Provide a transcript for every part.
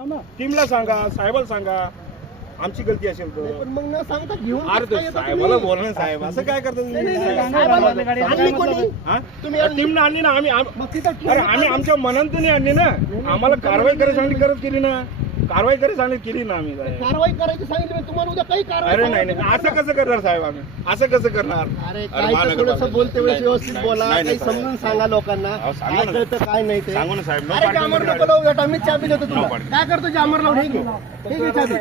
टीमला सांगा, साहेबाला सांगा आमची गलती असेल तर. पण मग न सांगता घेऊन साहेबाला बोलणं साहेब असं काय करतात टीमनं आणली ना आम्ही. अरे आम्ही आमच्या मनात नाही आणली ना, आम्हाला कारवाई करायची गरज केली ना, कारवाई करायची केली ना आम्ही. कारवाई करायची सांगितलं तुम्हाला उद्या काही कारवाई. अरे नाही असं कसं करणार साहेब, आम्ही असं कसं करणार. अरे काय थोडंसं बोलते वेळेस व्यवस्थित बोला, काही समजून सांगा लोकांना काय कळतं काय नाही ते. सांगू ना साहेब. अरे जामर नको लावू, या टाइमीत चाबी देतो तुला. काय करतो जामर लावून? हे घे चाबी,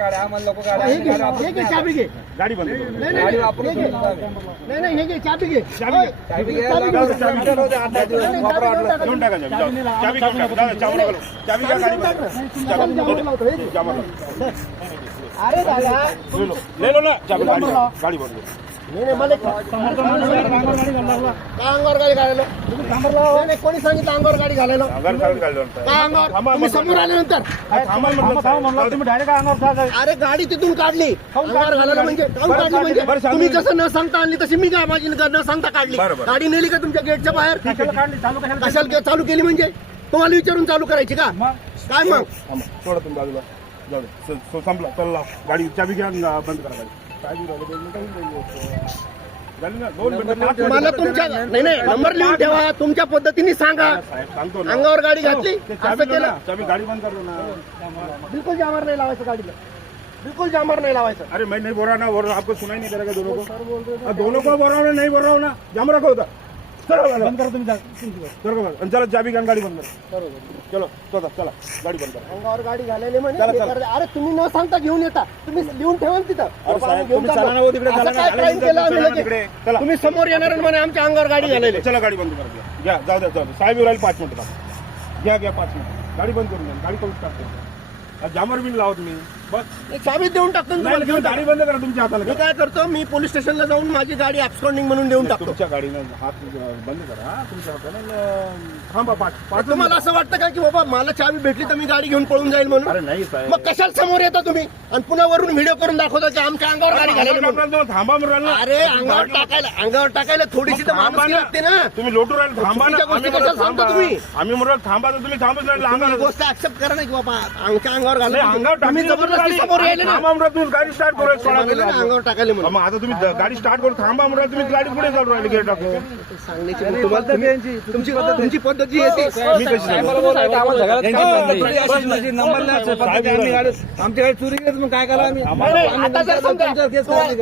हे घे चाबी घे. गाडी बंद करू. नाही हे घे चाबी घे. चाबी घेऊन टाका, चाबी घेऊन टाका, चाबी घ्या गाडी. अरे दादा ले लो ना चाबी, गाडी बंद करू. नाही मला अंगावर गाडी घालायला नाही, कोणी सांगितलं अंगावर गाडी घालायला? काय अंगावर? तुम्ही समोर आल्यानंतर अरे गाडी तिथून काढली, अंगावर घालायला म्हणजे तुम्ही जसं न सांगता आणली तशी मी काय माझी न सांगता काढली. गाडी नेली का तुमच्या गेटच्या बाहेर? कशाला चालू केली म्हणजे? तुम्हाला विचारून चालू करायची का काय? मग थोडं तुम्ही बाजूला जाऊ दे, संपला. चला गाडी चाबी घ्या, बंद करा गाडी. मला तुमच्या नाही नंबर लिहून ठेवा, तुमच्या पद्धतीने सांगा. सांगतो ना, अंगावर गाडी घातली असं केलं, चाबी गाडी बंद करतो ना. बिलकुल जामर नाही लावायचं गाडीला, बिलकुल जामर नाही लावायचं. अरे मैं नहीं बोल रहा ना, बोल रहा आपको सुनाई नहीं करेगा दोनों को. दोनों को बोल रहा हूँ, नहीं बोल रहा हूँ ना. जाम रखा होता. बंद करा तुम्ही, चला चाबी घ्या, गाडी बंद करा. चलो चला गाडी बंद करा. अंगावर गाडी घालायला म्हणे. अरे तुम्ही न सांगता घेऊन येता, तुम्ही लिहून ठेवा ना तिथं. तुम्ही समोर येणार म्हणे आमच्या अंगावर गाडी घालायला. चला गाडी बंद करा, घ्या जाऊ द्या. साहेब येऊ राहिले 5 मिनिटं. घ्या 5 मिनिट, गाडी बंद करून द्या. गाडी करून टाकतो, जामर बिन लावत मी बस. चाबी देऊन टाकतो, गाडी बंद करा तुमच्या हाताला. मी काय करतो, मी पोलीस स्टेशनला जाऊन माझी गाडी ॲब्स्कॉन्डिंग म्हणून देऊन टाकतो. तुमच्या गाडीनं हात बंद करा, तुमच्या हाताने थांबा. 5 तुम्हाला असं वाटतं का की बाबा मला चाबी भेटली तर मी गाडी घेऊन पळून जाईल म्हणून? अरे नाही साहेब, मग कशाला समोर येता तुम्ही आणि पुन्हा वरून व्हिडिओ करून दाखवता की आमच्या अंगावर गाडी घालायला? थांबा म्हणून. अरे अंगावर टाकायला थोडीशी तर माणुसकी लागते ना. तुम्ही लोटू राहिले, थांबा ना. आम्ही म्हणून थांबा, तर तुम्ही थांबच राहिले. अंगावर गोष्ट ऍक्सेप्ट करा ना की बाबा आमच्या अंगावर घाला. अंगावर तुम्ही जबरदस्ती समोर यायले ना. थांबा म्हणून तुम्ही गाडी स्टार्ट करू. अंगावर टाकायला म्हणून. मग आता तुम्ही गाडी स्टार्ट करून थांबा म्हणून तुम्ही गाडी पुढे चालू राहिले गेट टाकून. सांगण्याची तुमची पद्धत जी येते. मी कशी आमच्याकडे चोरी केली मग काय करा आम्ही? आता जर समजा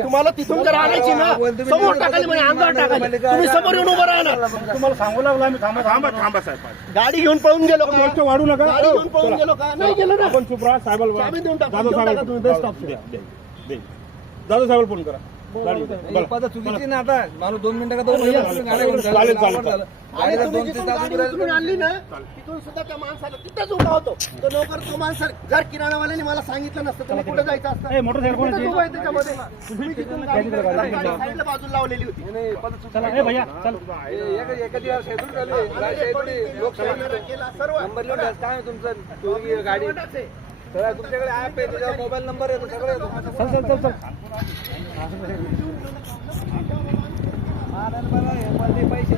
तुम्हाला तिथून जर आणायची ना, समोर टाकायला म्हणजे अंगावर टाकायला. तुम्ही समोर येऊन उभं राहा ना. तुम्हाला सांगू लागलो आम्ही. थांबा साहेब. गाडी घेऊन पळून गेलो का? गोष्ट वाढू नका. गाडी घेऊन पळून गेलो का? नाही गेलो ना. आपण चुप राहा. साहेबाला चाबी देऊन टाका. दादा साहेब दादा साहेबाला फोन करा. पद्धत चुकीची ना. आता मला 2 मिनिटं का 2 चालेल. आणि तुम्ही जिथून गाडी उचलून आणली ना, तिथून सुद्धा त्या माणसाला तिथंच उभा होतो तो नोकर. तो माणसा जर किराणावाल्याने मला सांगितलं नसतं तुम्ही कुठे जायचं असतं. तिथंच उभा आहे त्याच्यामध्ये. तुम्ही तिथून गाडी साईडला बाजूला लावलेली होती. काय तुमचं गाडी तुमच्याकडे ऍप आहे, त्याच्यावर मोबाईल नंबर आहे, सगळं येतो. पैसे